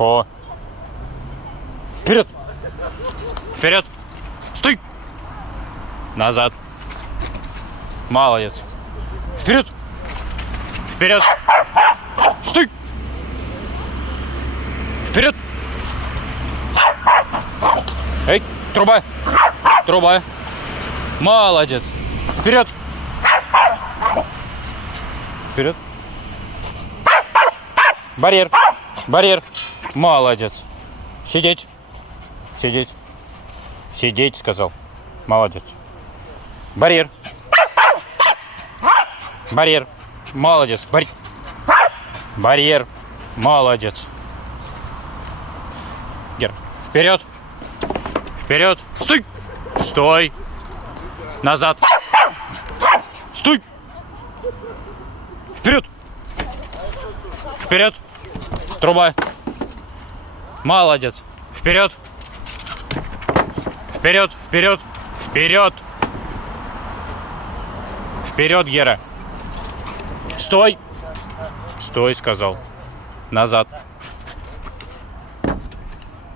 О. Вперед! Вперед! Стой! Назад. Молодец. Вперед! Вперед! Стой! Вперед! Эй, труба! Труба! Молодец! Вперед! Вперед! Барьер! Барьер! Молодец! Сидеть! Сидеть! Сидеть, сказал. Молодец! Барьер! Барьер! Молодец! Барьер! Молодец! Гер! Вперед! Вперед! Стой! Стой! Назад! Стой! Вперед! Вперед! Труба! Молодец! Вперед! Вперед! Вперед! Вперед! Вперед, Гера! Стой! Стой, сказал. Назад.